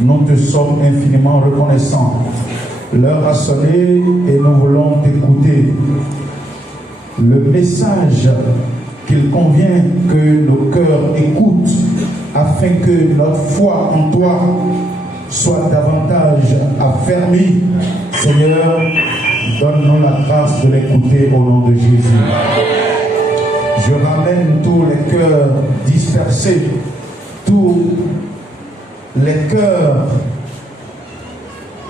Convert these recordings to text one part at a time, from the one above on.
Nous te sommes infiniment reconnaissants. L'heure a sonné et nous voulons t'écouter. Le message qu'il convient que nos cœurs écoutent afin que notre foi en toi soit davantage affermie. Seigneur, donne-nous la grâce de l'écouter au nom de Jésus. Je ramène tous les cœurs dispersés, tous les cœurs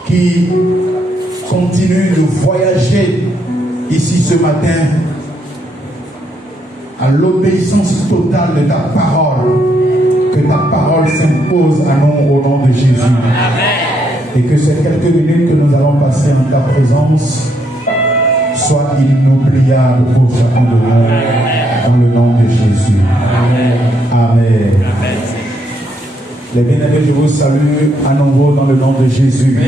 qui continuent de voyager ici ce matin à l'obéissance totale de ta parole, que ta parole s'impose à nous au nom de Jésus. Amen. Et que ces quelques minutes que nous allons passer en ta présence soient inoubliables pour chacun de nous, dans le nom de Jésus. Amen. Amen. Amen. Les bien-aimés, je vous salue à nouveau dans le nom de Jésus.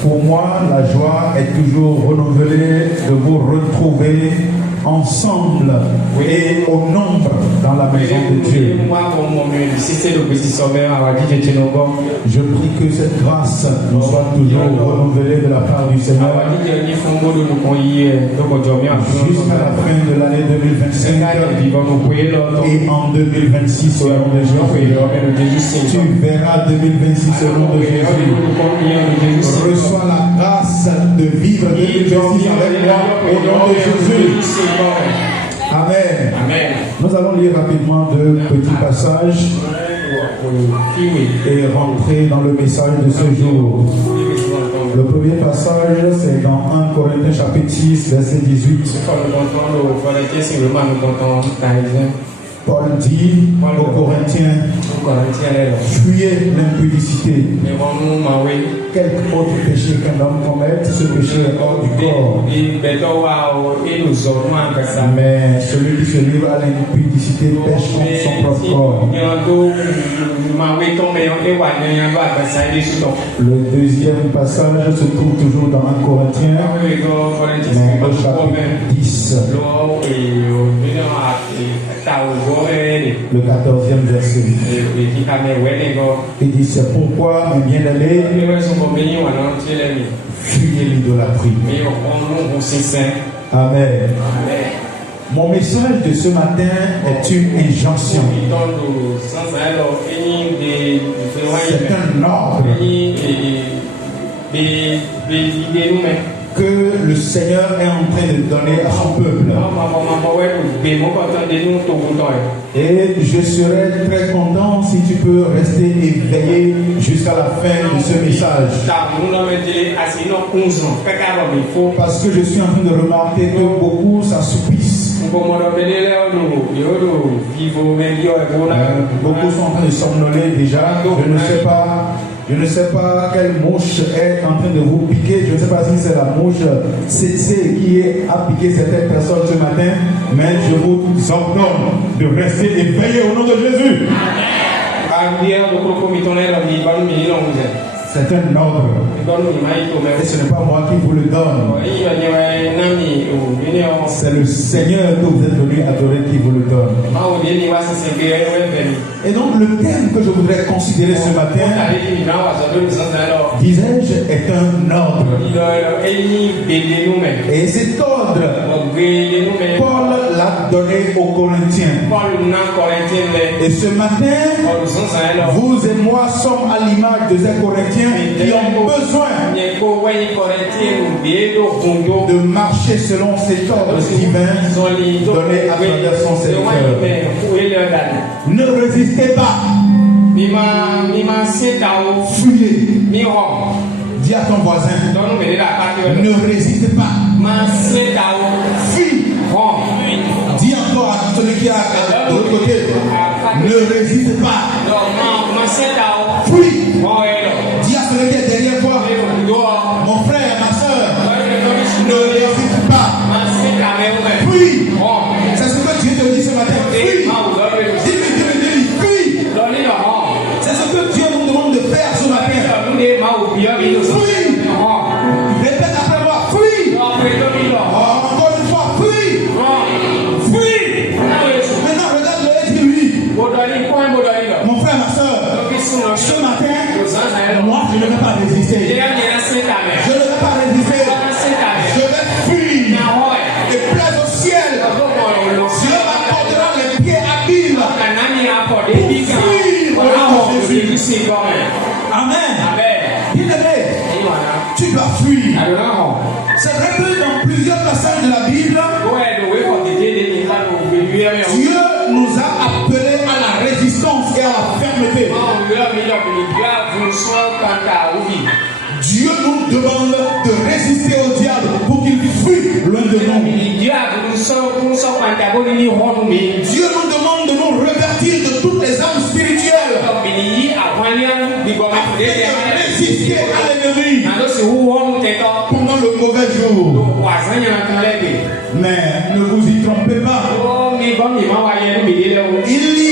Pour moi, la joie est toujours renouvelée de vous retrouver ensemble et au nombre dans la maison de Dieu. Je prie que cette grâce nous soit toujours renouvelée de la part du Seigneur jusqu'à la fin de l'année 2025 et en 2026 au nom de Jésus. Tu verras 2026 au nom de Jésus. Reçois la grâce de vivre 2026 avec moi au nom de Jésus. Amen. Amen. Nous allons lire rapidement deux petits passages et rentrer dans le message de ce jour. Le premier passage, c'est dans 1 Corinthiens chapitre 6, verset 18. Paul dit aux Corinthiens, fuyez l'impudicité. Quel autre péché qu'un homme commette, ce péché est hors du corps. Mais celui qui se livre à l'impudicité pêche contre son propre corps. Le deuxième passage se trouve toujours dans 1 Corinthiens, mais au chapitre 10. Le 14e verset. Il dit, c'est pourquoi, mes bien-aimés, fuyez l'idolâtrie. Amen. Mon message de ce matin est une injonction. C'est un ordre que le Seigneur est en train de donner à son peuple. Et je serais très content si tu peux rester éveillé jusqu'à la fin de ce message. Parce que je suis en train de remarquer que beaucoup s'assoupissent. Beaucoup sont en train de somnoler déjà. Je ne sais pas quelle mouche est en train de vous piquer. Je ne sais pas si c'est la mouche CC qui a piqué certaines personnes ce matin. Mais je vous ordonne de rester éveillés au nom de Jésus. C'est un ordre. Et ce n'est pas moi qui vous le donne. C'est le Seigneur que vous êtes venu adorer qui vous le donne. Et donc le thème que je voudrais considérer ce matin, disais-je, est un ordre. Et cet ordre, Paul l'a donné aux Corinthiens. Et ce matin, vous et moi sommes à l'image de ces Corinthiens qui ont besoin de marcher selon cet ordre divin donné à travers son serviteur. Ne résistez pas. Fuyez. Dis à ton voisin, ne résiste pas. Fuis. Dis encore à celui qui est de l'autre côté, ne résiste pas. Fuis. Dis à celui qui est derrière toi, mon frère, ma soeur, ne résiste pas. Fuis. C'est ce que Dieu te dit ce matin. Fuis. Dis-lui, fuis. C'est ce que Dieu nous demande de faire ce matin. Fuis. Répète après moi, fuis. Encore une fois, fuis. Fuis. Maintenant, regarde-le et dis-lui, mon frère, ma soeur, ce matin, moi, je ne vais pas résister. Je ne vais pas résister. Je vais fuir. Et plaise au ciel. Dieu m'accordera les pieds habiles pour fuir au nom de Jésus. Amen. Bien-aimé, tu dois fuir. C'est vrai que dans plusieurs passages de la Bible, Dieu nous a appelés à la résistance et à la fermeté. Dieu nous demande de résister au diable pour qu'il fuit loin de nous. Dieu nous demande de nous revertir de toutes les âmes spirituelles et de résister à l'ennemi pendant le mauvais jour. Mais ne vous y trompez pas. Il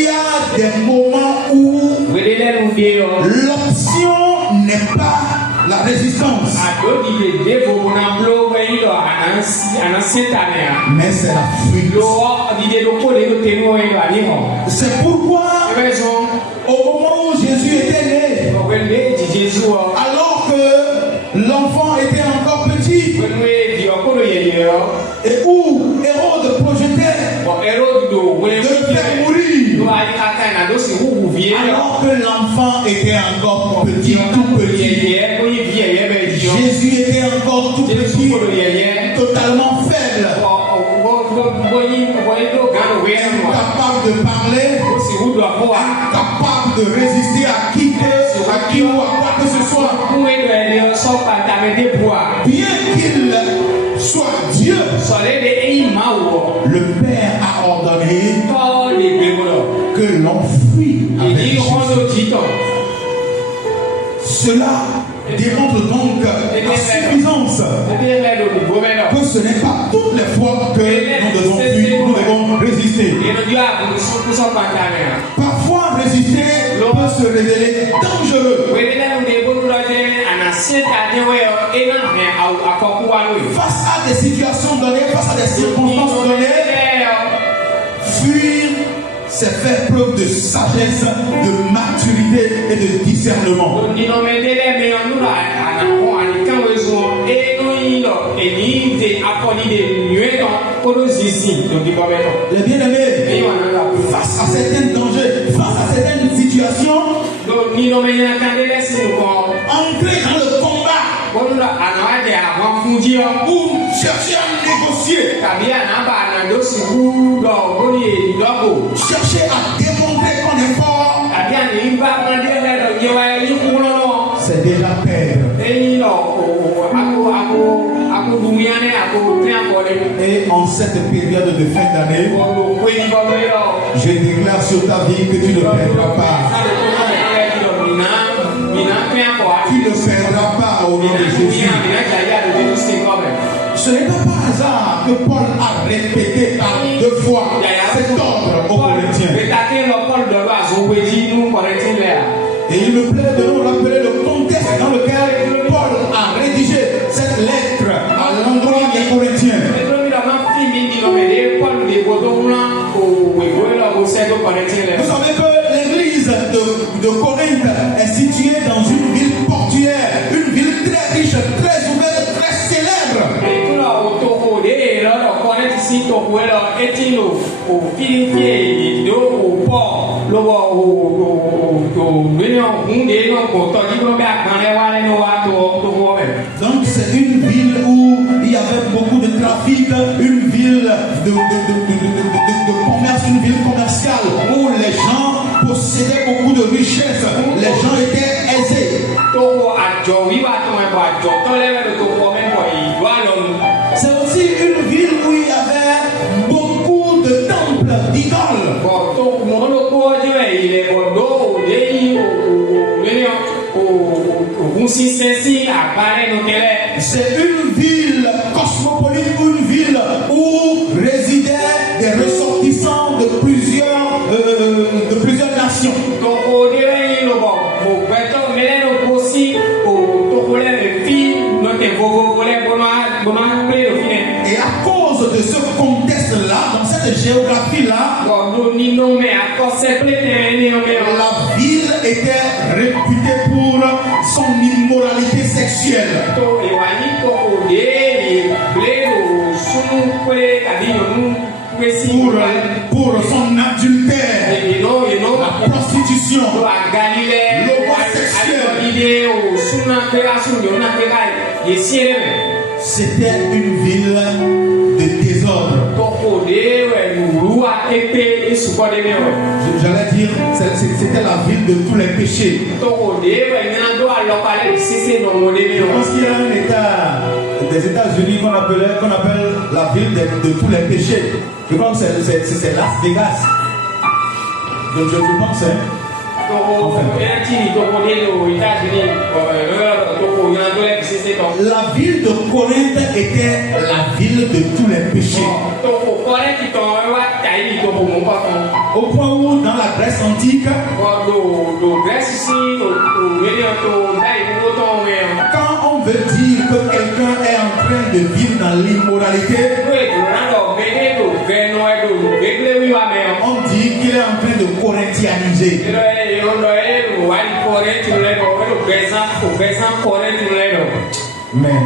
y a des moments où l'option n'est pas la résistance, mais c'est la fuite. C'est pourquoi au moment où Jésus était né, alors que l'enfant était encore petit, et où Hérode projetait de le faire mourir, alors que l'enfant était encore petit, tout petit, Jésus était encore tout petit, totalement faible, incapable de parler, incapable de résister à qui ou à quoi que ce soit. Bien qu'il soit Dieu, le Père a ordonné que l'on fuit avec Jésus. Cela démontre donc la suffisance que ce n'est pas toutes les fois que nous devons fuir, nous devons résister. Parfois résister peut se révéler dangereux. Face à des situations données, face à des circonstances données, fuir, c'est faire preuve de sagesse, de maturité et de discernement. Les bien-aimés, face à certains dangers, face à certaines situations, entrer dans le combat Pour chercher à négocier. Chercher à démontrer qu'on est fort. C'est déjà perdre. Et en cette période de fin d'année, je déclare sur ta vie que tu ne perdras pas. Tu ne perdras pas au nom de Jésus. Ce n'est pas par hasard que Paul a répété par 2 fois cet ordre aux Corinthiens. Et il me plaît de nous rappeler le contexte dans lequel Paul a rédigé cette lettre à l'endroit des Corinthiens. Vous savez que l'église de Corinthe est située dans une ville portuaire, une ville très riche, très ouverte, très célèbre. Donc c'est une ville où il y avait beaucoup de trafic, une ville de commerce, une ville commerciale où les gens possédaient beaucoup de richesses, les gens étaient aisés. C'est aussi une ville où il y avait beaucoup de temples d'idoles. C'est une ville cosmopolite, une ville où résidaient des ressortissants de plusieurs nations. Et à cause de ce contexte-là, dans cette géographie-là, la ville était réputée pour son immoralité sexuelle. Pour son adultère, la prostitution, l'homosexuel. C'était une ville de désordre. J'allais dire, c'était la ville de tous les péchés. Je pense qu'il y a un état des États-Unis qu'on appelle la ville de tous les péchés. Je crois que c'est Las Vegas. Donc je pense, hein. La ville de Corinthe était la ville de tous les péchés. Au point où dans la Grèce antique, quand on veut dire que quelqu'un est en train de vivre dans l'immoralité, on dit qu'il est en train de corinthianiser. Mais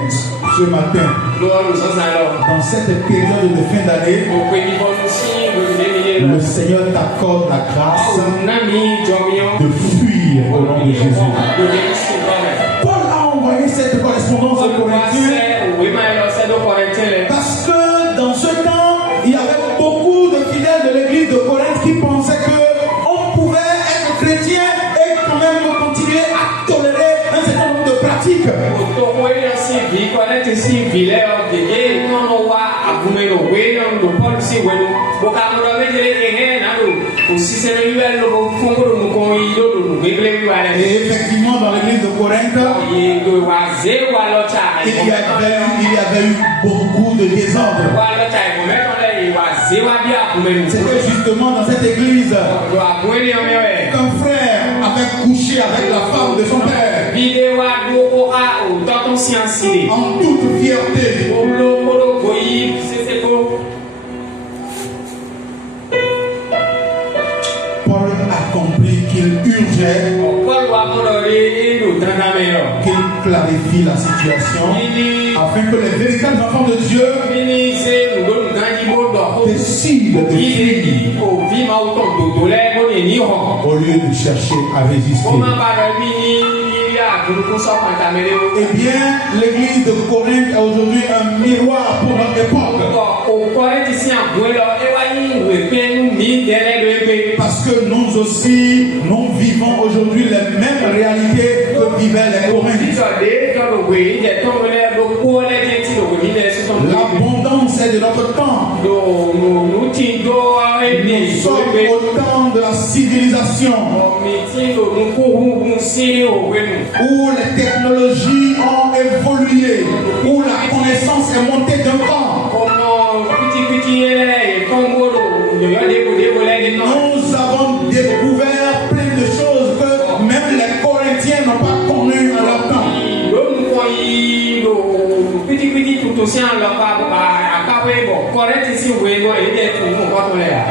ce matin, dans cette période de fin d'année, le Seigneur t'accorde la grâce de fuir au nom de Jésus. Paul a envoyé cette correspondance aux Corinthiens parce que dans ce temps, il y avait beaucoup de fidèles de l'église de Corinthe qui pensaient qu'on pouvait être chrétien et quand même continuer à tolérer un certain nombre de pratiques. Et effectivement, dans l'église de Corinthe, il y avait eu beaucoup de désordre. C'était justement dans cette église qu'un frère avait couché avec la femme de son père. En toute fierté. Paul a compris qu'il urgeait qu'il clarifie la situation afin que les véritables enfants de Dieu décident de fuir au lieu de chercher à résister. Eh bien, l'église de Corinthe a aujourd'hui un miroir pour notre époque. Parce que nous aussi, nous vivons aujourd'hui les mêmes réalités que vivaient les Corinthiens. L'abondance est de notre temps. Nous sommes au temps de la civilisation où les technologies ont évolué, où la connaissance est montée d'un cran. Nous avons découvert plein de choses que même les Corinthiens n'ont pas connues en leur temps.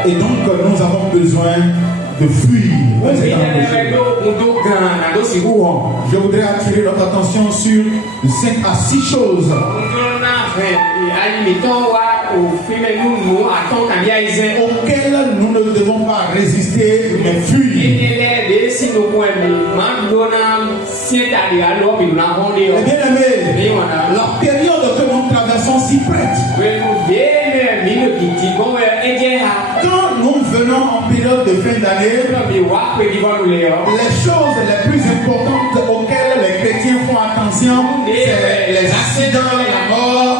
Et donc nous avons besoin de fuir. Je voudrais attirer notre attention sur 5 à 6 choses auxquelles nous ne devons pas résister mais fuir. Bien-aimés, la période que nous traversons s'y prête. Quand nous venons en période de fin d'année, les choses les plus importantes auxquelles les chrétiens font attention, c'est les accidents, la mort.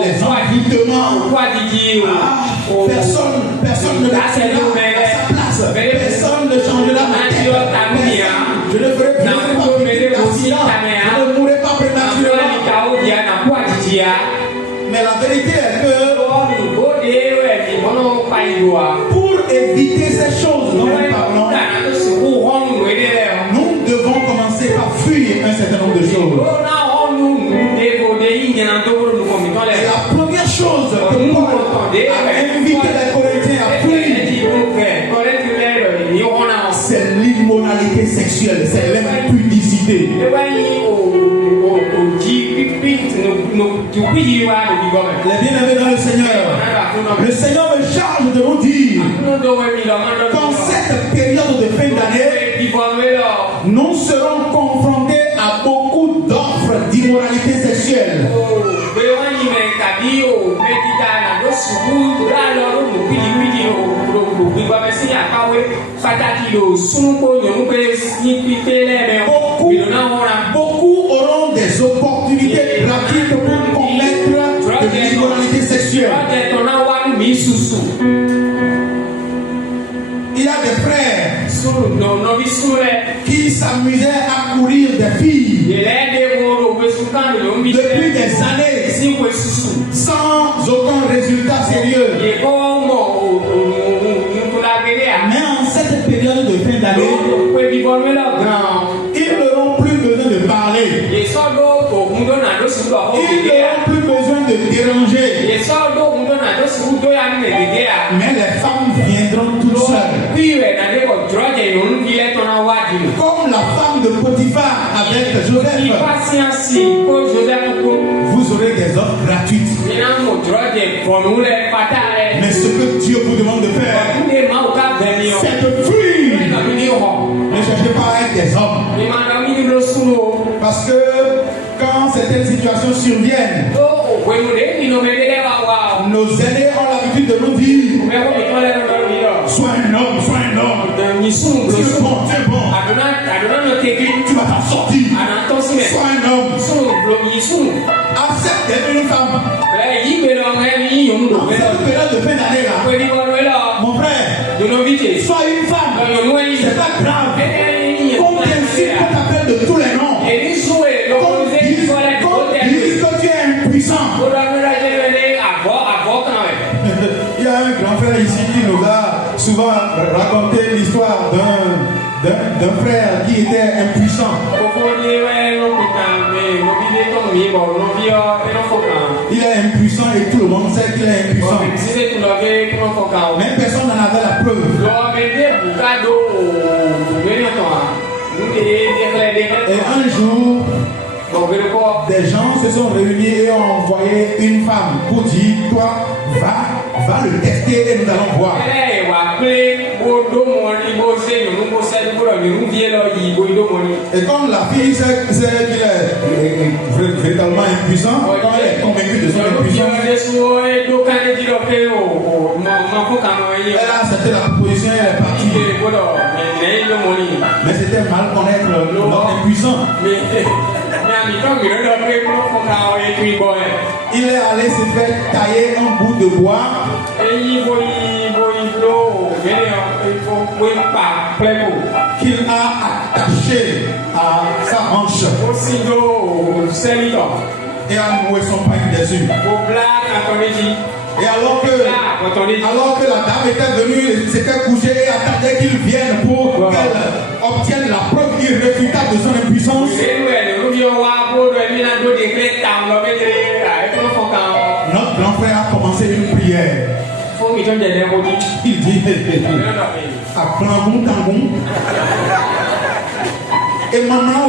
Les envoûtements. Personne ne va à sa place. Personne ne changera ma tête. Je ne ferai pas d'accident. Je ne mourrai pas prématurément. Mais la vérité est que pour éviter ces choses dont nous parlons, nous devons commencer par fuir un certain nombre de choses. Et la première chose que Paul a invité les Corinthiens à fuir, c'est l'immoralité sexuelle, c'est l'impudicité. Les bien-aimés dans le Seigneur me charge de vous dire qu'en cette période de fin d'année, nous serons confrontés à beaucoup d'offres d'immoralité sexuelle. Beaucoup auront des opportunités gratuites pour commettre de l'immoralité sexuelle. Il y a des frères qui s'amusaient à courir des filles depuis des années sans aucun résultat sérieux. Mais en cette période de fin d'année, ils n'auront plus besoin de parler. Ils n'auront plus besoin de déranger. Mais les femmes viendront toutes seules. Comme la femme de Potiphar avec Joseph. Vous aurez des offres gratuites. Mais ce que Dieu vous demande de faire, c'est de fuir. Ne cherchez pas à être des hommes. Parce que quand certaines situations surviennent, nos aînés ont l'habitude de nous dire: sois un homme, sois un homme. Tu es bon, tu es bon. Tu vas t'en sortir. Sois un homme. Accepte d'être une femme. En cette période de fin d'année là, mon frère, sois une femme. C'est pas grave. Qu'on t'incite, qu'on t'appelle de tous les noms. Qu'on dise que tu es impuissant. Il y a un grand frère ici qui nous a souvent raconté l'histoire d'un frère qui était impuissant. Il est impuissant et tout le monde sait qu'il est impuissant. Mais personne n'en avait la preuve. Et un jour, des gens se sont réunis et ont envoyé une femme pour dire: toi, va le tester et nous allons voir. Et comme la fille sait qu'il est véritablement impuissant, quand elle est convaincue de son impuissance, elle a accepté la proposition et elle est partie. Mais c'était mal connaître l'homme impuissant. Il est allé se faire tailler un bout de bois. Qu'il a attaché à sa hanche et a noué son pain dessus. Et alors que la dame était venue, s'était couchée et attendait qu'il vienne pour qu'elle obtienne la preuve irréfutable de son impuissance, notre grand frère a commencé une prière. Il dit et maman,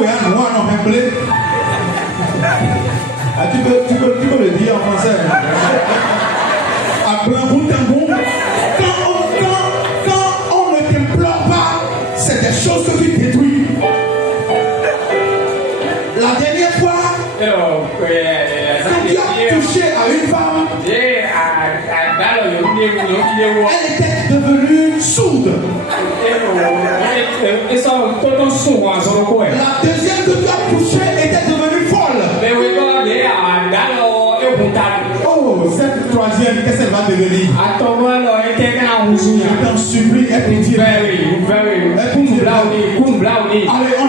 tu peux le dire en français. Quand on ne t'implore pas, c'est des choses que tu détruis. La dernière fois, quand tu as touché à une femme, elle était devenue sourde. La deuxième que tu as touchée était devenue folle. Oh, cette troisième, qu'est-ce qu'elle va devenir? Je t'en supplie, elle peut dire. Allez, on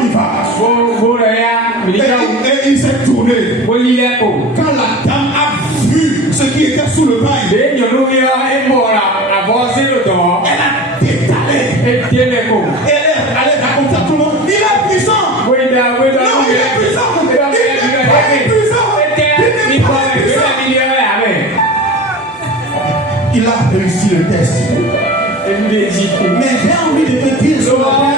y va. Et il s'est tourné. Quand la dame a vu ce qui était sous le pain, elle a détalé. Elle est allée raconter à tout le monde. Il est puissant. Non, il est puissant. Il n'est pas puissant. Il a réussi le test. Mais j'ai envie de te dire ce matin,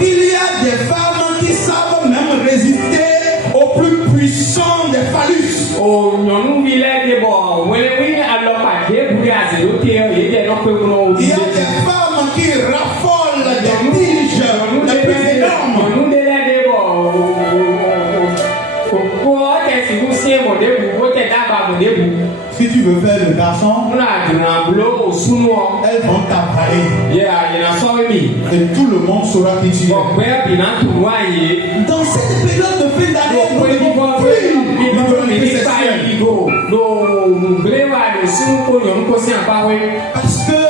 il y a des femmes qui savent même résister au plus puissant des phallus. Il y a des femmes qui raffolent des tiges les plus énormes. Si tu veux faire le garçon, elles vont t'avaler. Et tout le monde saura qui tu es. Dans cette période de fin d'année, nous devons fuir l'immoralité sexuelle. Parce que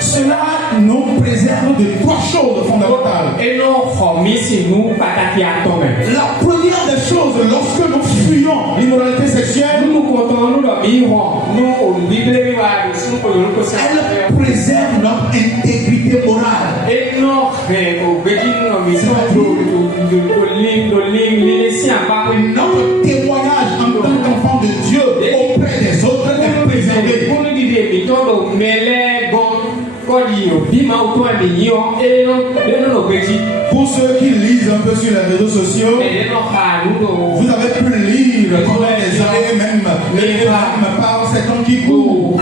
cela nous préserve de trois choses fondamentales. La première des choses, lorsque nous fuyons l'immoralité sexuelle, elle préserve notre intégrité morale. Notre témoignage en tant qu'enfant de Dieu auprès des autres est préservé. Pour ceux qui lisent un peu sur les réseaux sociaux, vous avez pu lire pendant des années même les femmes par cet homme qui court.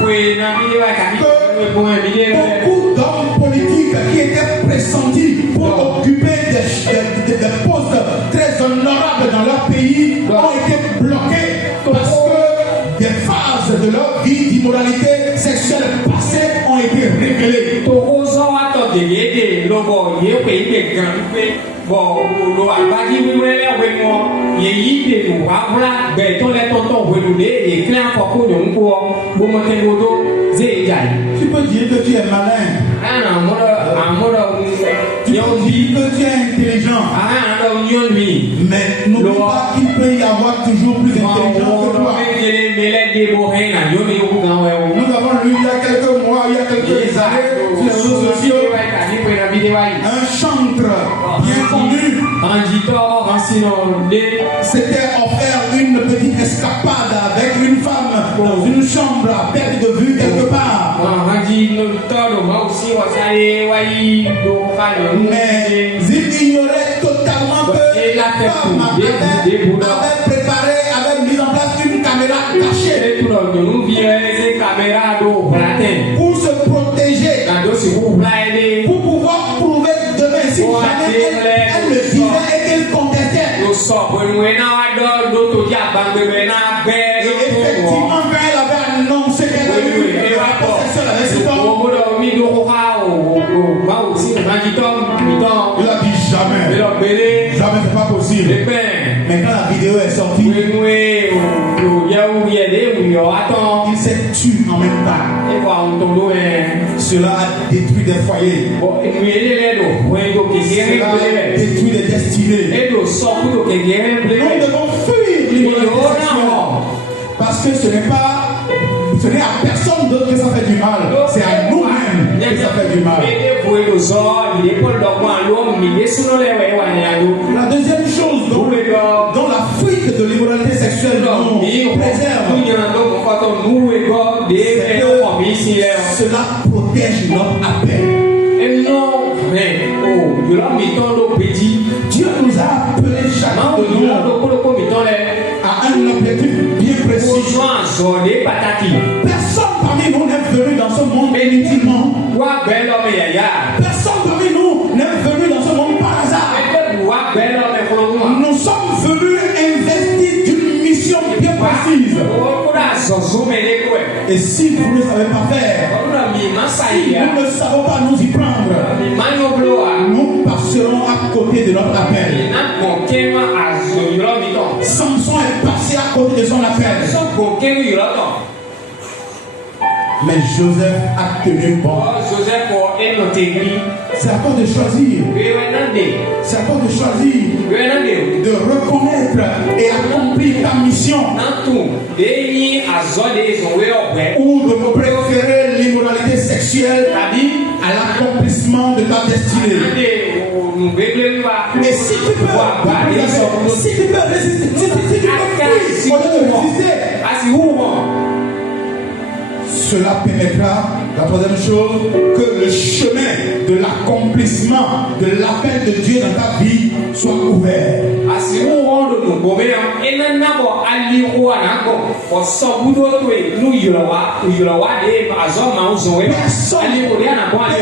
Beaucoup d'hommes politiques qui étaient pressentis pour occuper des postes très honorables dans leur pays ont été bloqués parce que des phases de leur vie d'immoralité sexuelle passée ont été révélées. Tu peux dire que tu es malin. Tu peux dire que tu es intelligent. Mais n'oublie pas qu'il peut y avoir toujours plus intelligent que toi. Nous avons lu il y a quelques mois, il y a quelques années, sur les réseaux sociaux, un chantre bien connu s'était offert une petite escapade avec une femme dans une chambre à perte de vue quelque part. Mais il ignorait totalement que la femme avait préparé, avait mis en place une caméra cachée pour se protéger, pour pouvoir prouver jamais elle le disait et qu'elle contestait. Et effectivement, quand elle avait annoncé qu'elle avait eu la possession avec cet homme, il a dit jamais. Jamais, c'est pas possible. Mais quand la vidéo est sortie, il s'est tué en même temps. Cela a détruit des foyers. Cela a détruit des destinées. Nous devons fuir l'immoralité sexuelle. Parce que ce n'est à personne d'autre que ça fait du mal. C'est à nous-mêmes que ça fait du mal. La deuxième chose dont la fuite de l'immoralité sexuelle nous préserve, c'est que cela protège notre appel. Dieu nous a appelés chacun de nous à un objectif bien précis. Personne parmi nous n'est venu dans ce monde inutilement. Personne parmi nous n'est venu dans ce monde par hasard. Nous sommes venus investis d'une mission bien précise. Et si vous ne savez pas faire, si nous ne savons pas nous y prendre, nous passerons à côté de notre appel. Samson est passé à côté de son appel. Mais Joseph a tenu bon. C'est à toi de choisir. C'est à toi de choisir de reconnaître et accomplir ta mission. Ou de préférer l'immoralité sexuelle à l'accomplissement de ta destinée. Et si tu peux résister, si tu peux résister, cela permettra, la troisième chose, que le chemin de l'accomplissement de l'appel de Dieu dans ta vie soit ouvert.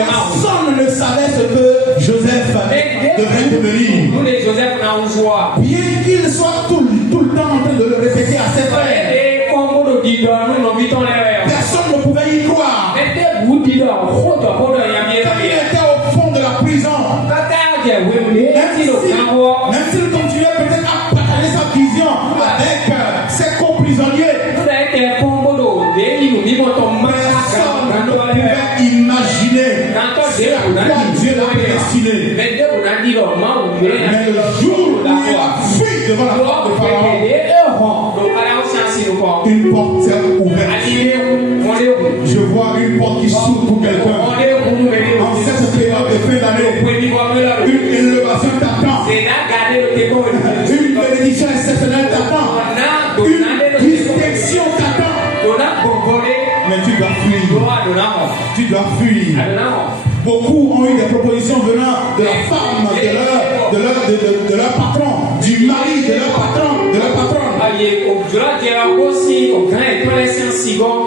Personne ne savait ce que Joseph devrait devenir. Bien qu'il soit tout le temps en train de le répéter à ses frères. Personne ne pouvait y croire. Quand il était au fond de la prison, même s'il continuait peut-être à partager sa vision avec ses co-prisonniers, personne ne pouvait imaginer à quoi Dieu l'a prédestiné. Mais le jour où il a fui devant la porte de Pharaon, une porte s'est ouverte. Je vois une porte qui s'ouvre pour quelqu'un. En cette période de fin d'année, une élévation t'attend. Une bénédiction exceptionnelle t'attend. Une distinction t'attend. Mais tu dois fuir. Tu dois fuir. Beaucoup ont eu des propositions venant de la femme, de leur patron, du mari, de leur patron, de leur patronne.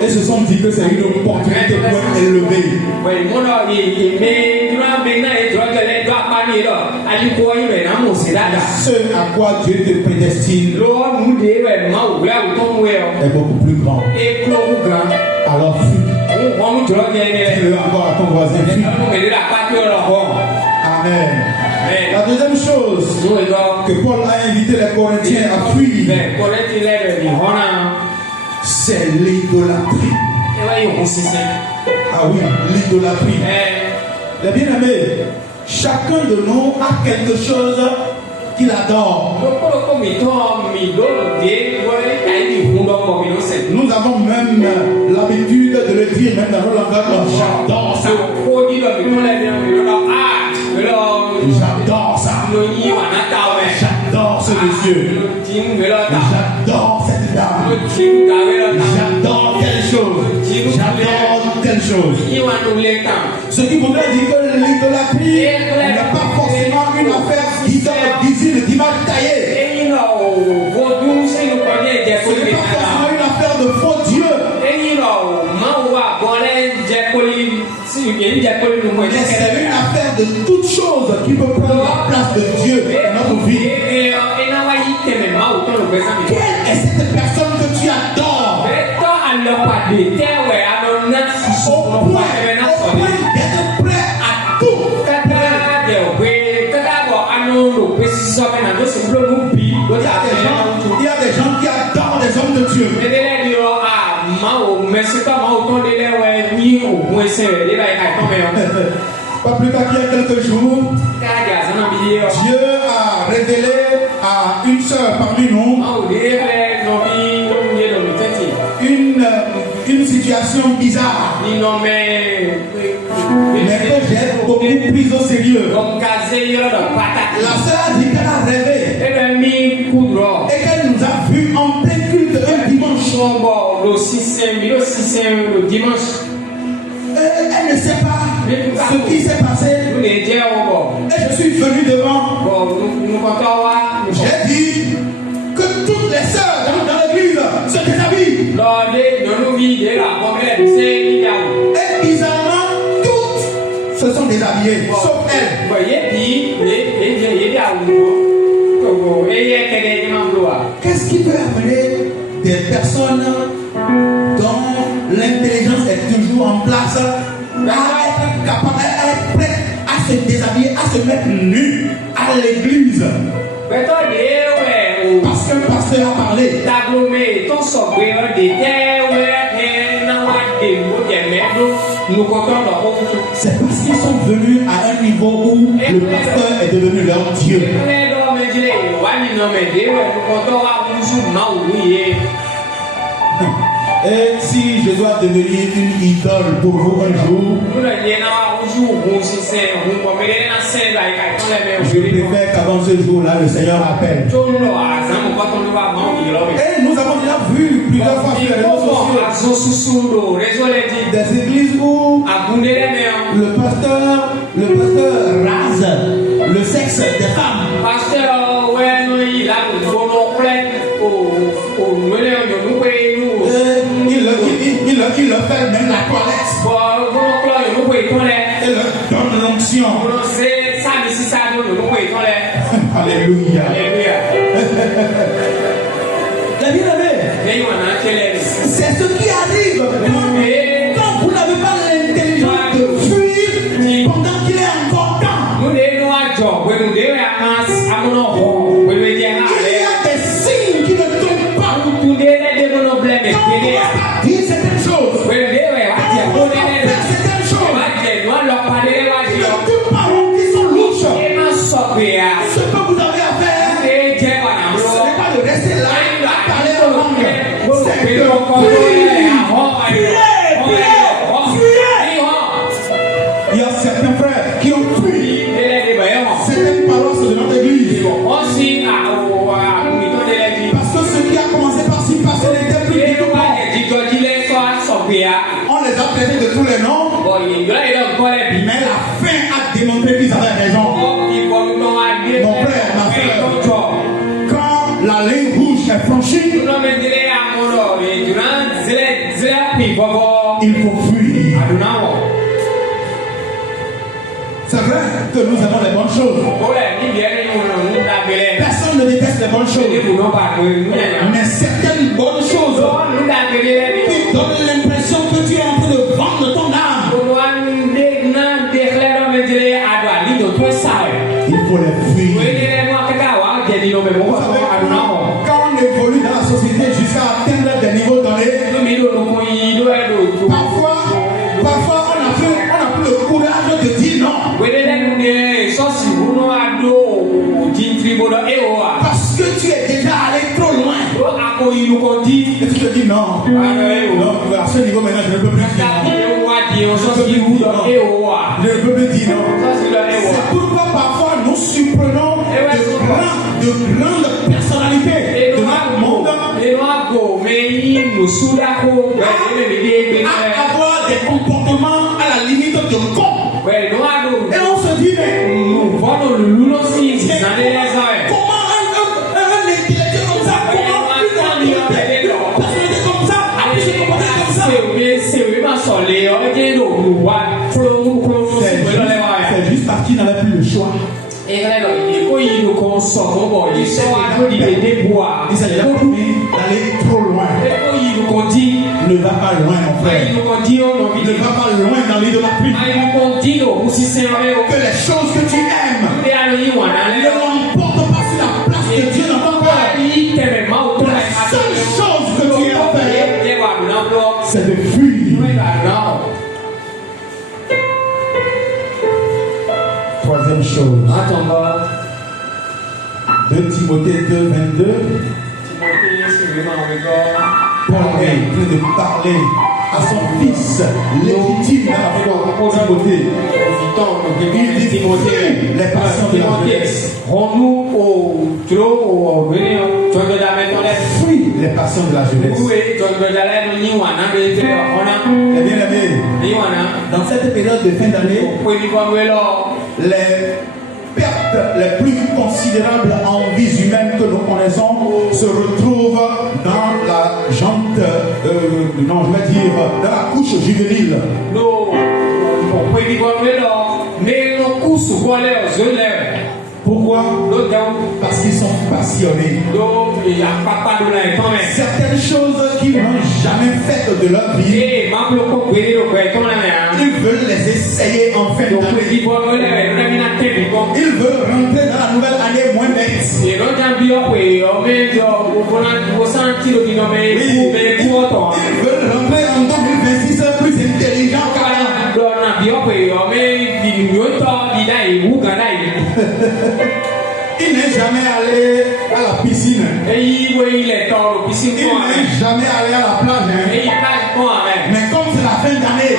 Et se sont dit que c'est une opportunité pour être élevé. Ce à quoi Dieu te prédestine est beaucoup plus grand. Alors fuis. Dis-le encore à ton voisin. Amen. La deuxième chose que Paul a invité les Corinthiens à fuir, c'est l'idolâtrie. Ah oui, l'idolâtrie. Les bien-aimés, chacun de nous a quelque chose qu'il adore. Nous avons même l'habitude de le dire, même dans nos langages. J'adore ça. J'adore ça. J'adore ce monsieur. J'adore cette dame. J'adore telle chose. J'adore telle chose. Ce qui voudrait dire que l'idolâtrie n'est pas forcément une affaire d'image taillée. Ce n'est pas forcément une affaire de faux dieux. Mais c'est une affaire de toute chose qui peut prendre la place de Dieu dans notre vie. Quelle est cette personne que tu adores? Au point d'être prêt à tout. Il y a des gens qui adorent les hommes de Dieu. Pas plus tard qu'il y a quelques jours, Dieu a révélé à une sœur parmi nous une situation bizarre, mais que j'ai beaucoup prise au sérieux. La sœur a dit qu'elle a rêvé et qu'elle nous a vu en plein culte un dimanche. Elle ne sait pas ce qui s'est passé. Et je suis venu devant. J'ai dit que toutes les sœurs dans l'église se déshabillent. Et bizarrement, toutes se sont déshabillées, sauf elle. Qu'est-ce qui peut amener des personnes dont l'intelligence est toujours en place à être capable, à être prêt à se déshabiller, à se mettre nu à l'église? Parce qu'un pasteur a parlé. C'est parce qu'ils sont venus à un niveau où le pasteur est devenu leur Dieu. Et si je dois devenir une idole pour vous un jour, je préfère qu'avant ce jour-là, le Seigneur appelle. Et nous avons déjà vu plusieurs fois sur les réseaux sociaux des églises où le pasteur rase le sexe des femmes. Il leur fait même la toilette. Et leur donne l'onction. Alléluia. La bien-aimée, c'est ce qui arrive quand vous n'avez pas l'intelligence de fuir pendant qu'il est encore temps. Il y a des signes qui ne tombent pas. Quand on va dire certaines choses, quand on va faire certaines choses, il y a deux paroles qui sont louches. Ce que vous avez à faire, ce n'est pas de rester là à parler en langue, c'est de fuir. Il y a certains frères qui ont fui certaines paroles de notre église. Parce que ce qui a commencé par s'y passer n'était plus du tout bon. On les a traités de tous les noms, mais la fin a démontré qu'ils avaient raison. Mon frère, ma soeur, quand la ligne rouge est franchie, il faut fuir. C'est vrai que nous avons les bonnes choses. Personne ne déteste les bonnes choses. Mais certaines bonnes choses qui donnent l'impression que tu es en train de vendre ton âme. Il faut les fuir. Quand on évolue dans la société jusqu'à atteindre des niveaux donnés, parfois on n'a plus le courage de dire non. Parce que tu es déjà allé trop loin. Et tu te dis non. Non, à ce niveau maintenant je ne peux plus dire non. Je ne peux plus dire non. C'est pourquoi parfois nous surprenons de grandes personnalités de notre monde à avoir des comportements à la limite de con. Et on se dit mais comment un intellectuel comme ça, comment une personnalité comme ça a pu se comporter comme ça? n'avait plus le choix. Il s'agit d'aller trop loin. Ne va pas loin, mon frère. Ne va pas loin dans l'idolâtrie. Que les choses que tu aimes ne l'emportent pas sur la place de Dieu dans ton cœur. La seule chose que tu as fait, c'est de fuir. Troisième chose. 2 Timothée 2, 22. Paul est en train de parler à son fils légitime dans la foi, Timothée. Il dit les passions de la jeunesse. Fuis les passions de la jeunesse. Eh bien aimé, dans cette période de fin d'année, les pertes les plus considérables en vie humaine que nous connaissons se retrouvent dans la jante, dans la couche juvénile. Pourquoi? Parce qu'ils sont passionnés. Certaines choses qu'ils n'ont jamais faites de leur vie, ils veulent les essayer en fin d'année. Ils veulent rentrer dans la nouvelle année moins bête. Ils veulent rentrer en 2026 plus intelligents qu'avant. Il n'est jamais allé à la piscine. Il n'est jamais allé à la plage. Mais comme c'est la fin d'année, et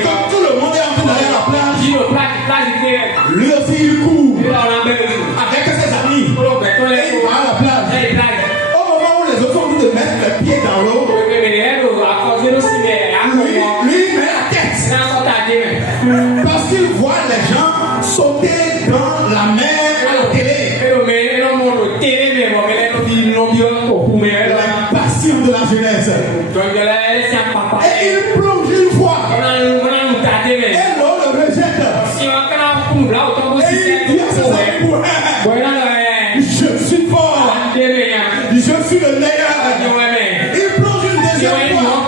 comme tout le monde est en train d'aller à la plage, lui aussi il court avec ses amis. Et il va à la plage. Au moment où les autres ont envie de mettre les pieds dans l'eau, lui met la tête. Parce qu'il voit les gens sauter dans la mer à la télé. La passion de la jeunesse. Et il plonge une fois. Et l'eau le rejette. Et il dit à ses amis, je suis fort. Je suis le meilleur. Il plonge une deuxième fois.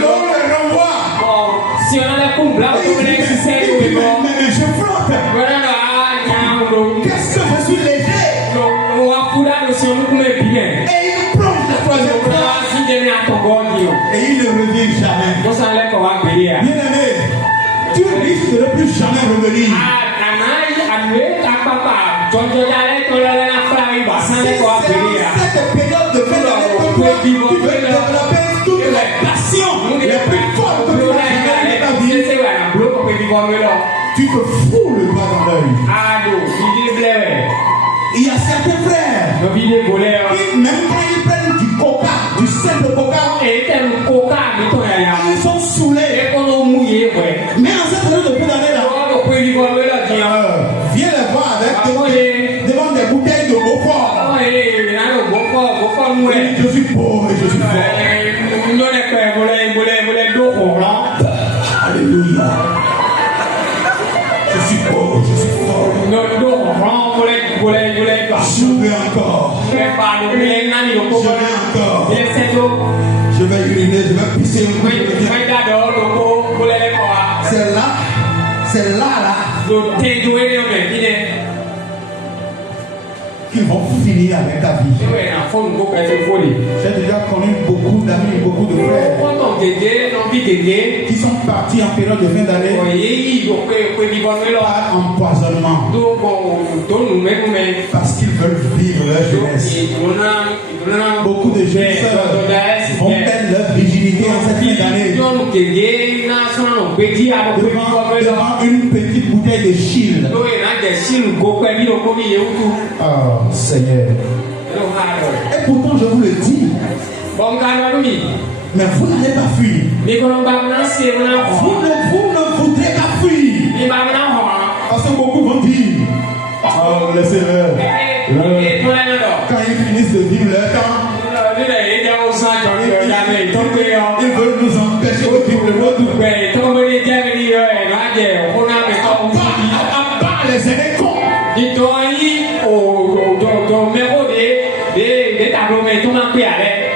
L'eau le renvoie. Mais je flotte. Qu'est-ce que je suis léger? Et il plonge la troisième fois. Et il ne revient jamais. Bien aimé, tu risques de ne plus jamais revenir. Cette période de fin d'année, tu veux développer toutes les passions les plus fortes que tu as jamais dans ta vie. Tu te fous le doigt dans l'œil. Il y a certains frères qui, même quand ils prennent du coca, du simple coca, ils sont saoulés. Mais en cette période de fin d'année là, viens les voir avec devant des bouteilles de Beaufort. Je suis pauvre et je suis fort. Alléluia. Je suis pauvre, je suis fort. Je vais encore. Je vais uriner, je vais pisser. C'est là qu'ils vont finir avec ta vie. J'ai déjà connu beaucoup d'amis, beaucoup de frères qui sont partis en période de fin d'année par empoisonnement parce qu'ils veulent vivre leur jeunesse. Beaucoup de jeunes vont perdre leur virginité en cette fin d'année devant une petite bouteille de Chine. Oh Seigneur. Et pourtant je vous le dis, mais vous n'allez pas fuir. Vous ne voudrez pas fuir. Parce que beaucoup vont dire, oh laissez-le. Quand ils finissent de vivre leur temps, ils veulent nous empêcher de vivre le nôtre. abat les ennemis cons.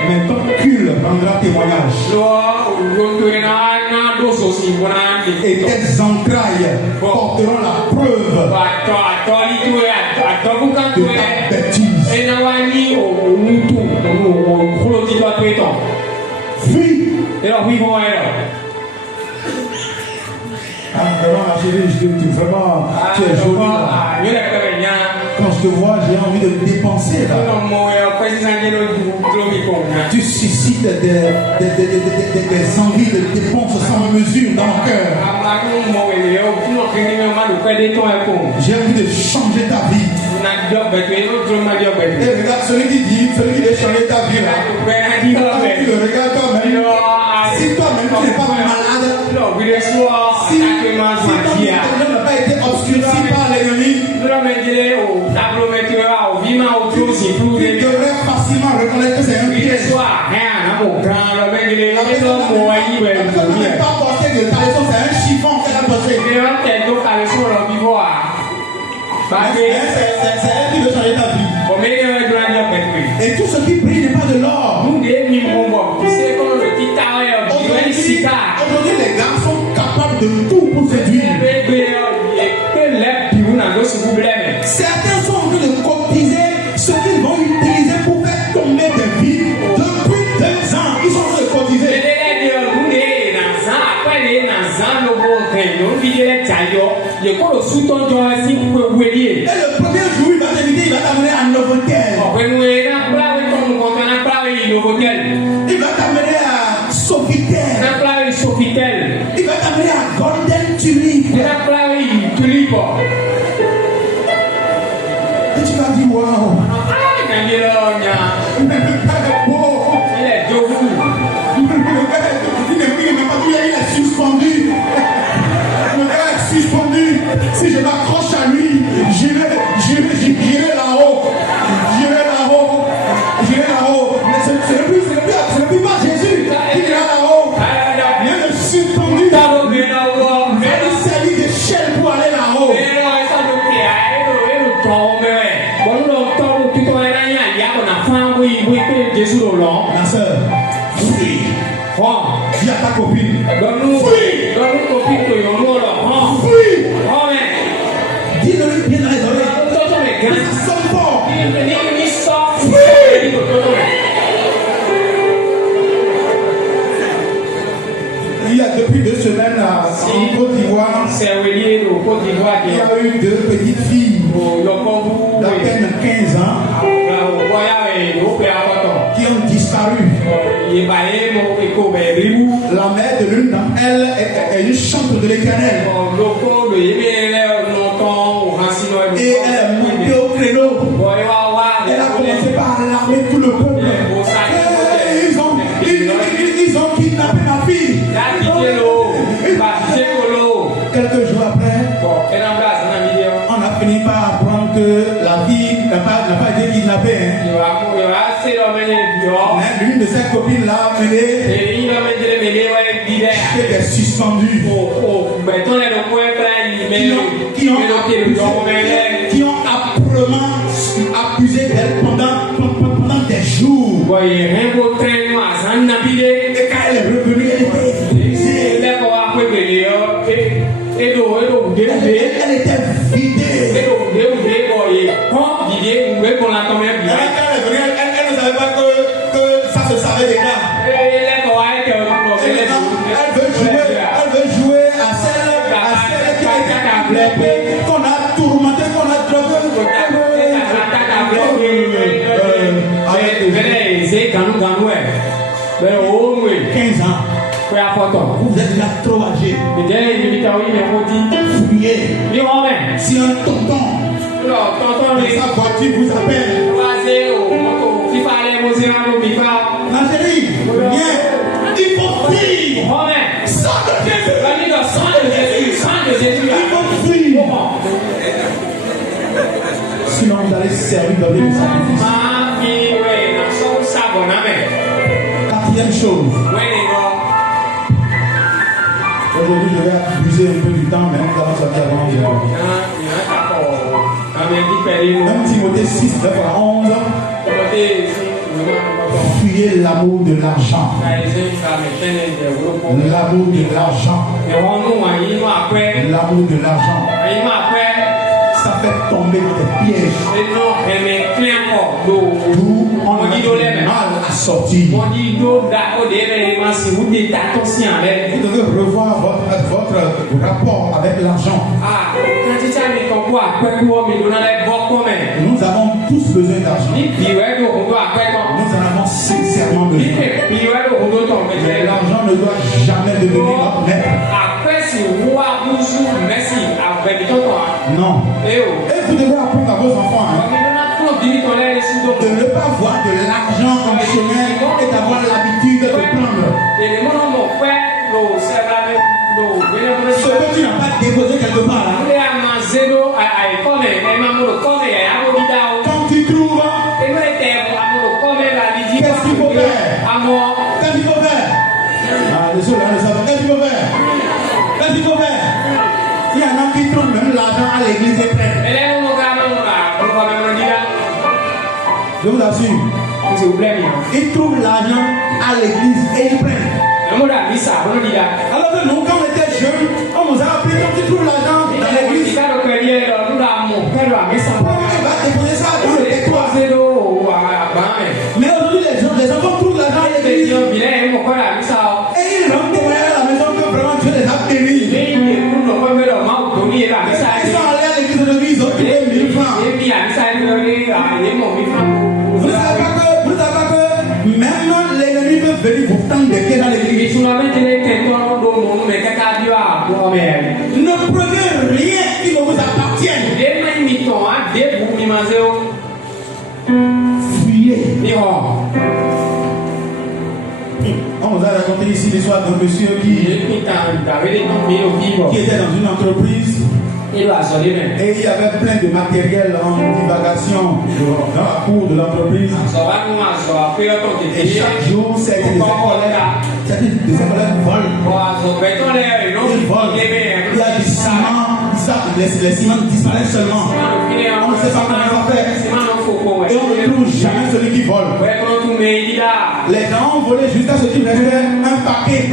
Mais ton cul rendra témoignage. Et tes entrailles porteront la preuve de ta bêtise. Fuis. Vraiment, ma chérie, vraiment, tu es jolie là. Quand je te vois, j'ai envie de dépenser là. Tu suscites des envies de dépenses sans mesure dans mon cœur. J'ai envie de changer ta vie. Et regarde celui qui dit, celui qui veut changer ta vie là. Tu le regardes toi-même. Si toi-même tu n'es pas malade, si ton intelligence n'a pas été obscurci par l'ennemi, tu devrais facilement reconnaître que c'est un piège. La personne n'est pas portée de caleçon, c'est un chiffon qu'elle a porté. C'est elle qui veut changer ta vie. Et tout ce qui brille n'est pas de l'or. Aujourd'hui, les gars sont capables de tout pour séduire. Certains sont en train de cotiser ce qu'ils vont utiliser pour faire tomber des vies. Depuis 2 ans, ils sont en train de cotiser. Et le premier jour, il va t'inviter, il va t'amener à Novotel. Il va t'amener à Sofitel. Il va t'amener à Golden Tulip. Et tu vas dire waouh. Il est suspendu. Le gars est suspendu. Si je m'accroche à lui, j'irai là-haut. Mais ce n'est plus pas Jésus qui ira là-haut. Il est suspendu. Il s'agit d'échelle pour aller là-haut. Ma soeur, fuis. Dis à ta copine. Fuis. Fuis. Dis-le bien dans les oreilles. Ça sonne fort. Fuis. Il y a depuis 2 semaines en Côte d'Ivoire, il y a eu 2 petites filles d'à peine 15 ans qui ont disparu. La mère de l'une d'entre elles est une chante de l'Éternel. Et elle est montée au créneau. Elle a commencé par alarmer tout le peuple. Ils ont kidnappé ma fille. Quelques jours après, on a fini par apprendre que la fille n'a pas été kidnappée. L'une de ses copines l'a amenée. Elle est suspendue. Qui ont âprement abusé d'elle pendant des jours. Et quand elle est revenue, elle était épuisée. Elle était vidée. Elle ne savait pas que ça se savait déjà. Elle veut jouer à celle qui a été kidnappée, qu'on a tourmenté, qu'on a drogué. 15 ans. Vous êtes là trop âgé. Fouillez. Si un tonton de sa voiture vous appelle, ma chérie, viens, il faut fuir. Sang de Jésus. Il faut fuir. Sinon vous allez servir dans les sacrifices. 4e chose. Aujourd'hui, je vais abuser un peu du temps, mais nous allons sortir avant 11 heures. 1 Timothée 6, 9 à 11. Fuyez l'amour de l'argent. L'amour de l'argent. L'amour de l'argent. Ça fait tomber des pièges. D'où on a du mal à sortir. Vous devez revoir votre rapport avec l'argent. Nous avons tous besoin d'argent. Nous en avons sincèrement besoin. Mais l'argent ne doit jamais devenir notre maître. Non. Et vous devez apprendre à vos enfants de ne pas voir de l'argent comme chemin et d'avoir l'habitude de prendre. Ce que tu n'as pas déposé quelque part là. Quand tu trouves, qu'est-ce qu'il faut faire? Qu'est-ce qu'il faut faire? Ah, désolé, qu'est-ce qu'il faut faire? Qu'est-ce qu'il faut faire? Il y en a qui trouvent même l'argent à l'église et prennent. Je vous assure. Ils trouvent l'argent à l'église et ils prennent. Alors que nous, quand on était jeunes, on nous a appris quand tu trouves l'argent dans l'église, on va déposer ça dans le territoire. Mais aujourd'hui, les enfants trouvent l'argent à l'église et ils rentrent témoigner à la maison que vraiment Dieu les a bénis. Ils sont allés à l'église de l'église, ils ont trouvé 1000 francs. Vous ne savez pas que même l'ennemi peut venir vous tendre des pieds dans l'église. Ne prenez rien qui ne vous appartienne. Fuyez. On vous a raconté ici l'histoire d'un monsieur qui était dans une entreprise. Et il y avait plein de matériel en divagation dans la cour de l'entreprise. Et chaque jour, certains de ses collègues volent. Ils volent. Il y a du ciment, les ciments disparaissent seulement. On ne sait pas comment ça fait. Et on ne trouve jamais celui qui vole. Les gens ont volé jusqu'à ce qu'il restait un paquet.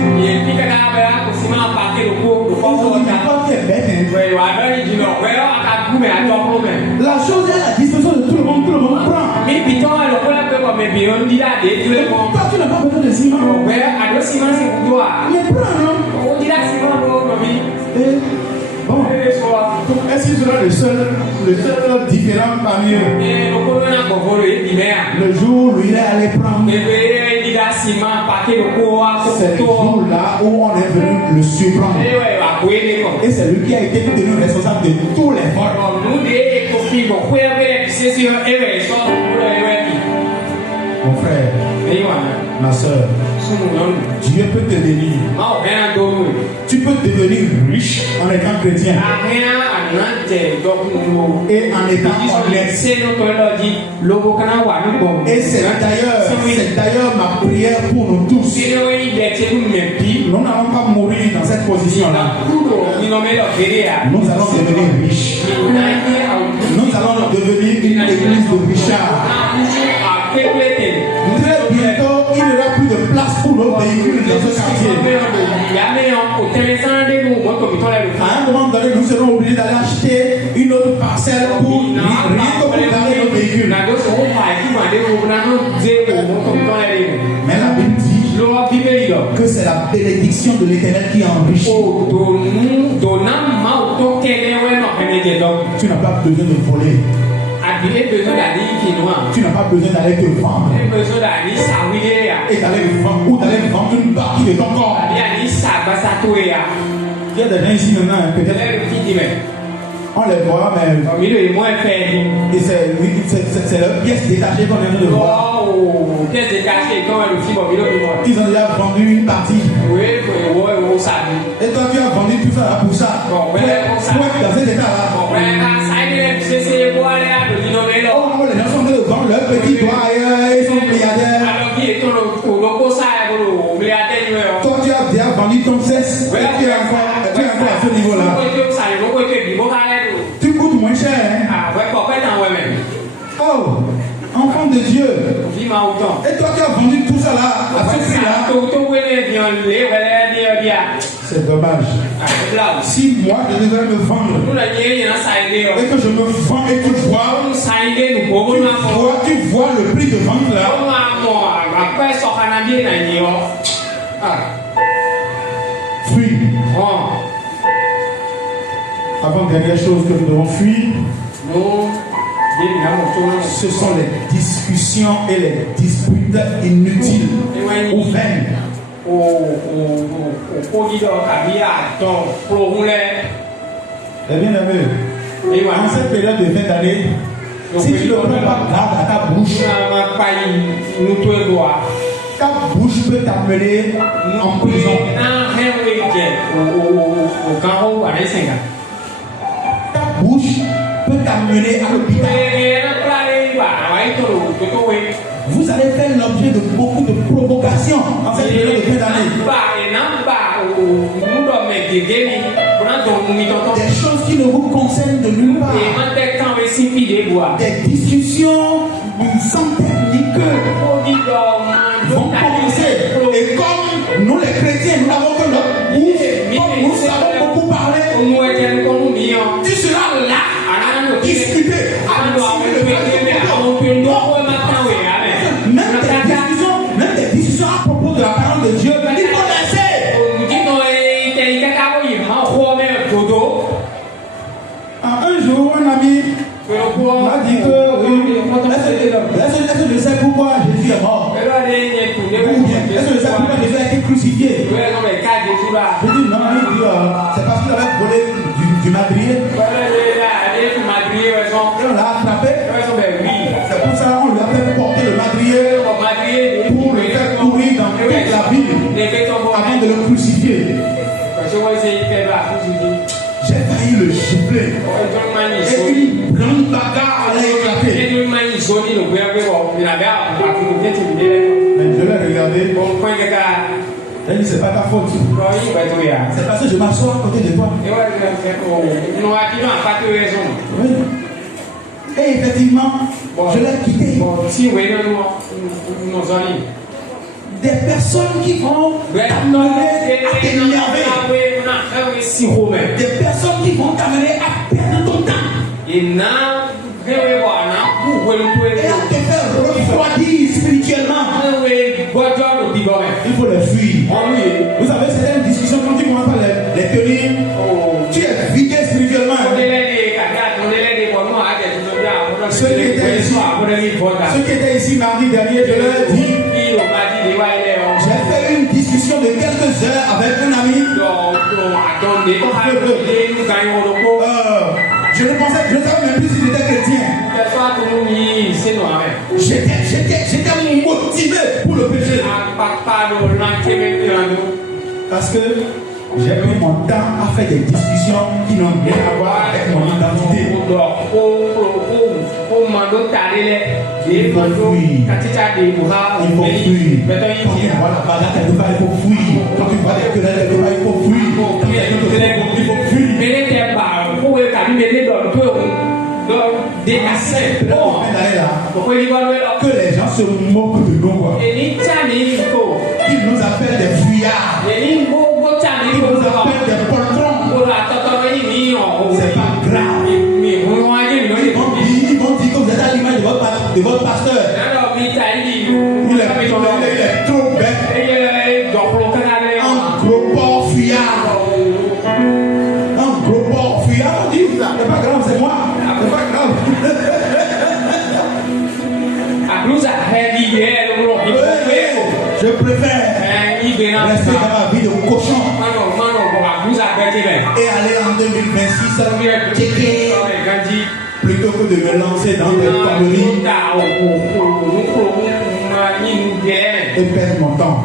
La chose est à la disposition de tout le monde prend. Mais toi, tu n'as pas besoin de ciment. Mais prends, non? Bon, est-ce qu'il sera le seul différent parmi eux? Le jour où il est allé prendre, c'est le jour là où on est venu le surprendre. Et c'est lui qui a été tenu responsable de tous les vols. Mon frère, ma soeur, Dieu peut te bénir. Tu peux devenir riche en étant chrétien et en étant honnête. Et c'est d'ailleurs ma prière pour nous tous. Nous n'allons pas mourir dans cette position-là. Nous allons devenir riches. Nous allons devenir une église de richards. Très bientôt, il n'y aura plus de place pour nos véhicules dans ce quartier. À un moment donné, nous serons obligés d'aller acheter une autre parcelle pour rien que pour garder nos véhicules. Mais la Bible dit que c'est la bénédiction de l'Éternel qui enrichit. Tu n'as pas besoin de voler. Tu n'as pas besoin d'aller te vendre. Et d'aller vendre une partie de ton corps. Il y a des gens ici maintenant, peut-être. On les voit, mais. Et c'est leur pièce détachée qu'on est en train de voir. Ils ont déjà vendu une partie. Et toi, tu as vendu tout ça là pour ça. Pour être dans cet état-là. Oh, les gens sont en train de vendre leur petit doigt ailleurs, ils sont milliardaires. Toi, tu as déjà vendu ton cesse. Tu es encore à ce Tu coûtes moins cher, hein? Oh, enfant de Dieu. Et toi qui as vendu tout ça là, à ce prix-là, c'est dommage. Si moi je devais me vendre et que je me vends et que tu vois le prix de vente là, fuis. Avant-dernière chose que nous devons fuir, ce sont les discussions et les disputes inutiles ou vaines. Eh bien aimé, en cette période de fin d'année, si tu ne prends pas garde à ta bouche peut t'amener en prison. Ta bouche peut t'amener à l'hôpital. Vous allez faire l'objet de beaucoup de provocations en cette période de fin d'année. Des choses qui ne vous concernent de nulle part. Des discussions sans technique vont commencer. Et comme nous les chrétiens, nous n'avons que notre bouche, comme nous savons beaucoup parler, tu seras là à discuter, à même des discussions à propos de la parole de Dieu, il faut laisser. Un jour, un ami m'a dit que est-ce que je sais pourquoi Jésus est mort? Est-ce que je sais pourquoi Jésus a été crucifié? Je dis non, il dit c'est parce qu'il avait volé du madrier. Et on l'a attrapé. C'est pour ça qu'on lui a fait porter le madrier pour le faire courir dans toute la ville avant de le crucifier. J'ai failli le gifler. Et une grande bagarre allait éclater. Mais je l'ai regardé. Elle dit c'est pas ta faute. C'est parce que je m'assois à côté de toi. Oui. Et effectivement, je l'ai quitté. Des personnes qui vont t'amener à t'énerver. Des personnes qui vont t'amener à perdre ton temps. Et à te faire refroidir spirituellement. Il faut les fuir. Vous savez, c'est une discussion quand tu commences par les tenir. Tu es vidé spirituellement. Ceux qui étaient ici mardi dernier, je leur ai dit. J'ai fait une discussion de quelques heures avec un ami. Je ne savais même plus si j'étais chrétien. J'étais motivé pour le péché. Parce que j'ai pris mon temps à faire des discussions qui n'ont rien à voir avec mon identité. Il faut fuir. Il faut fuir. Quand tu vois la bagarre quelque part, il faut fuir. Quand tu vois les querelles quelque part, il faut fuir. Quand tu vois les il faut fuir. Que les gens se moquent de nous. Ils nous appellent des fuyards. Ils nous appellent des poltrons. C'est pas grave. Ils vont dire que vous êtes à l'image de votre pasteur. Il est trop bête. Un gros porc fuyard. Un gros porc fuyard. On dit, c'est pas grave, c'est moi. C'est pas grave. Je préfère rester dans ma vie de cochon et aller en 2026 checker plutôt que de me lancer dans des conneries et perdre mon temps.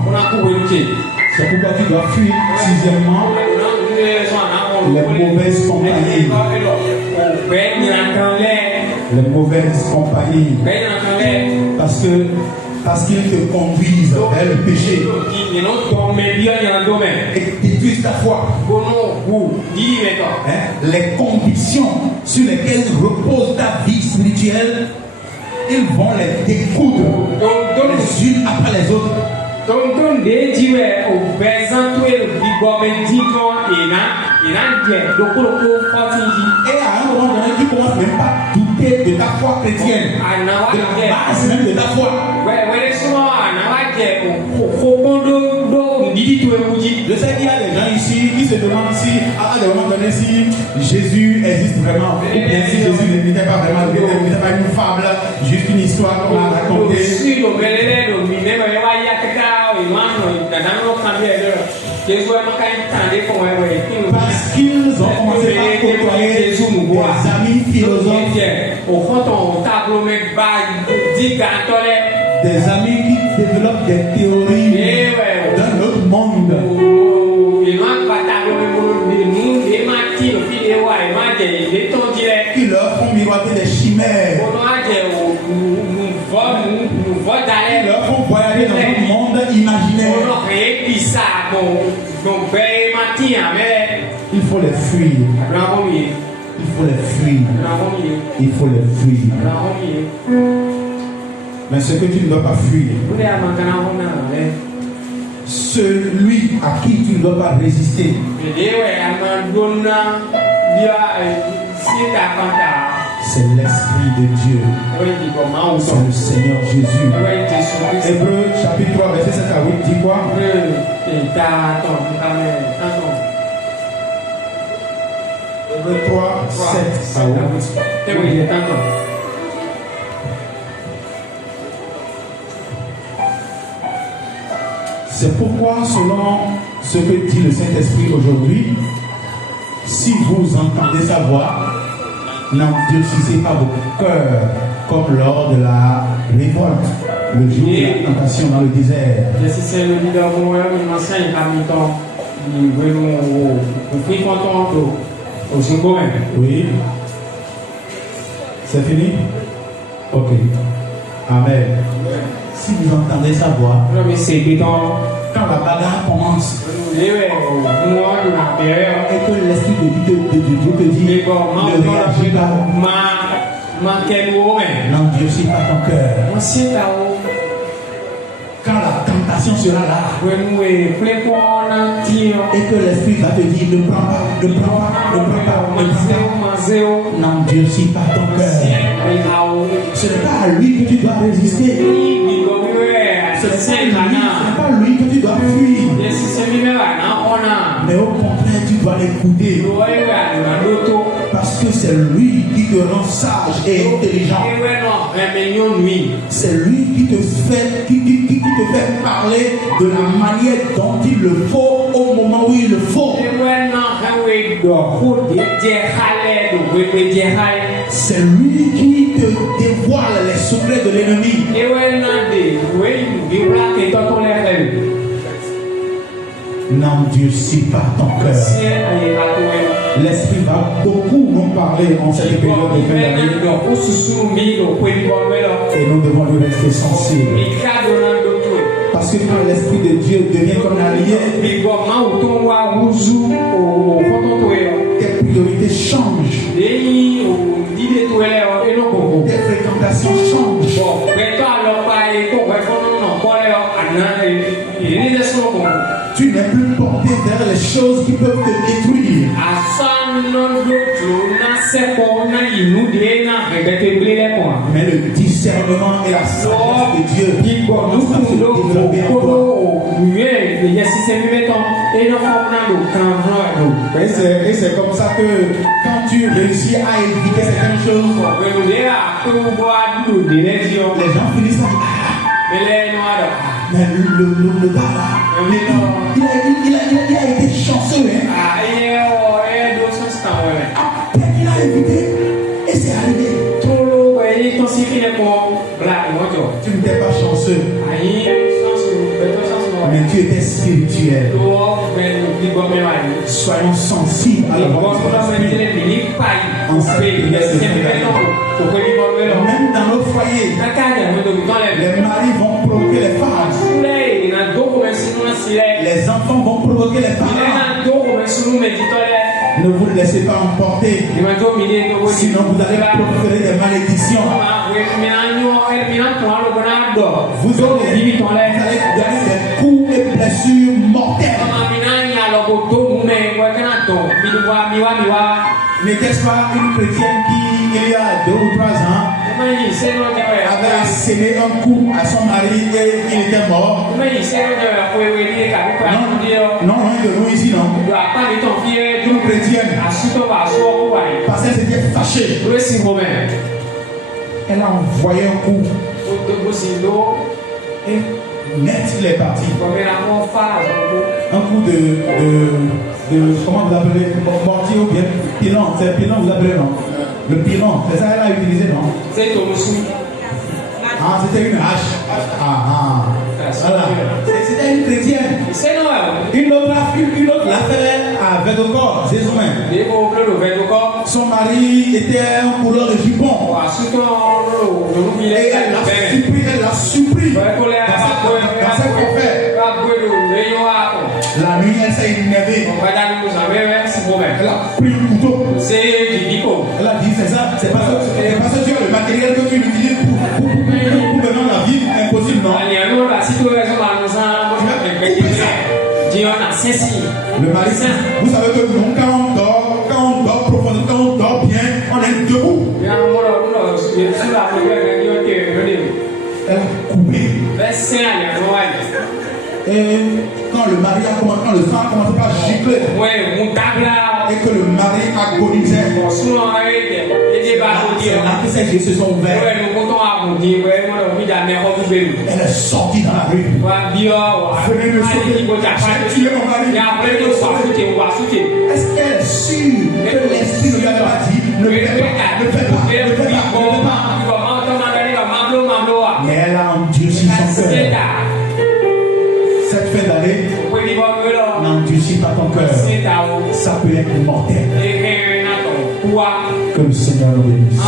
C'est pourquoi tu dois fuir. Sixièmement, les mauvaises compagnies. Les mauvaises compagnies. Parce que Parce qu'ils te conduisent vers le péché et détruisent ta foi. Les convictions sur lesquelles repose ta vie spirituelle, ils vont les découdre les unes après les autres. Et à un moment donné, tu commences même pas à douter de ta foi chrétienne, de la base même de ta foi. Je sais qu'il y a des gens ici qui se demandent si, à un moment donné, si Jésus existe vraiment, ou bien si Jésus n'était pas vraiment, n'était pas une fable, juste une histoire qu'on a racontée. Parce qu'ils ont commencé à côtoyer des amis philosophes, des amis qui développent des théories d'un autre monde. Qui leur font miroiter des chimères. Qui leur font voyager dans un monde imaginaire. Il faut les fuir. Il faut les fuir. Il faut les fuir. Mais ce que tu ne dois pas fuir, celui à qui tu ne dois pas résister, c'est l'Esprit de Dieu. C'est le Seigneur Jésus. Hébreux chapitre 3, verset 7 à 8 dit quoi? Hébreux 3, 7 à 8. C'est pourquoi, selon ce que dit le Saint-Esprit aujourd'hui, si vous entendez sa voix, n'endurcissez pas vos cœurs comme lors de la révolte, le jour de la tentation dans le désert. Oui. C'est fini? Ok. Amen. Si vous entendez sa voix, quand la bagarre commence, et que l'Esprit de Dieu te dit, ne réagis pas, n'endurcis pas ton cœur. Quand la tentation sera là, et que l'Esprit va te dire, ne prends pas, ne prends pas, ne prends pas, n'endurcis pas ton cœur. Ce n'est pas à lui que tu dois résister. Ce n'est pas lui que tu dois fuir. Mais au contraire, tu dois l'écouter. Parce que c'est lui qui te rend sage et intelligent. C'est lui qui te fait parler de la manière dont il le faut au moment où il le faut. C'est lui qui te dévoile les secrets de l'ennemi. N'endurcis pas ton cœur. L'Esprit va beaucoup nous parler en cette période de fin d'année. Et nous devons lui rester sensibles. Parce que quand l'Esprit de Dieu devient ton allié, tes priorités changent. Tes fréquentations changent. Tu n'es plus porté vers les choses qui peuvent te détruire. Mais le discernement et la sagesse de Dieu commencent à se développer en toi. Et c'est comme ça que quand tu réussis à éviter certaines choses, les gens finissent par mais le gars là, il a été chanceux. Il a évité et c'est arrivé. Tu n'étais pas chanceux, mais tu étais spirituel. Soyons sensibles à la voix de l'Esprit. Même dans nos foyers, les maris vont Ne vous laissez pas emporter. Sinon vous allez proférer des malédictions. Vous allez donner des coups et blessures mortelles. N'était-ce pas une chrétienne qui, il y a 2 ou 3 ans, avait sémé un coup à son mari et il était mort? Non, de nous ici, non. Une chrétienne, parce qu'elle s'était fâchée. Elle a envoyé un coup. Et net, il est parti. Un coup de comment vous appelez, mortier ou bien pilon, c'est pilon vous appelez, non? Le pilon, c'est ça qu'elle a utilisé, non? Ah, c'était une hache. Voilà. C'était une chrétienne. Une autre l'a fait à Vedokor, Jésus-même. Son mari était un couleur de jupon. Et elle l'a surpris dans cette affaire. La nuit, elle s'est énervée. Elle a pris le couteau. Elle a dit, c'est ça, c'est pas ça que tu as le matériel que tu utilises pour maintenant la vie impossible, non? Le mari, vous savez que nous, quand on dort profondément, quand on dort bien, on est debout. Elle a coupé. Et quand le mari a commencé, quand le sang a commencé par gicler, et que le mari agonisait, les ses yeux se sont ouverts. Elle est sortie dans la rue. Venez me sauver. J'ai tué mon mari. Est-ce qu'elle est sûre que l'esprit ne lui avait pas dit ne fais pas. Mais elle a endurci son cœur. Cette fin d'année n'endurcis pas ton cœur. Ça peut être mortel. Que le Seigneur nous bénisse.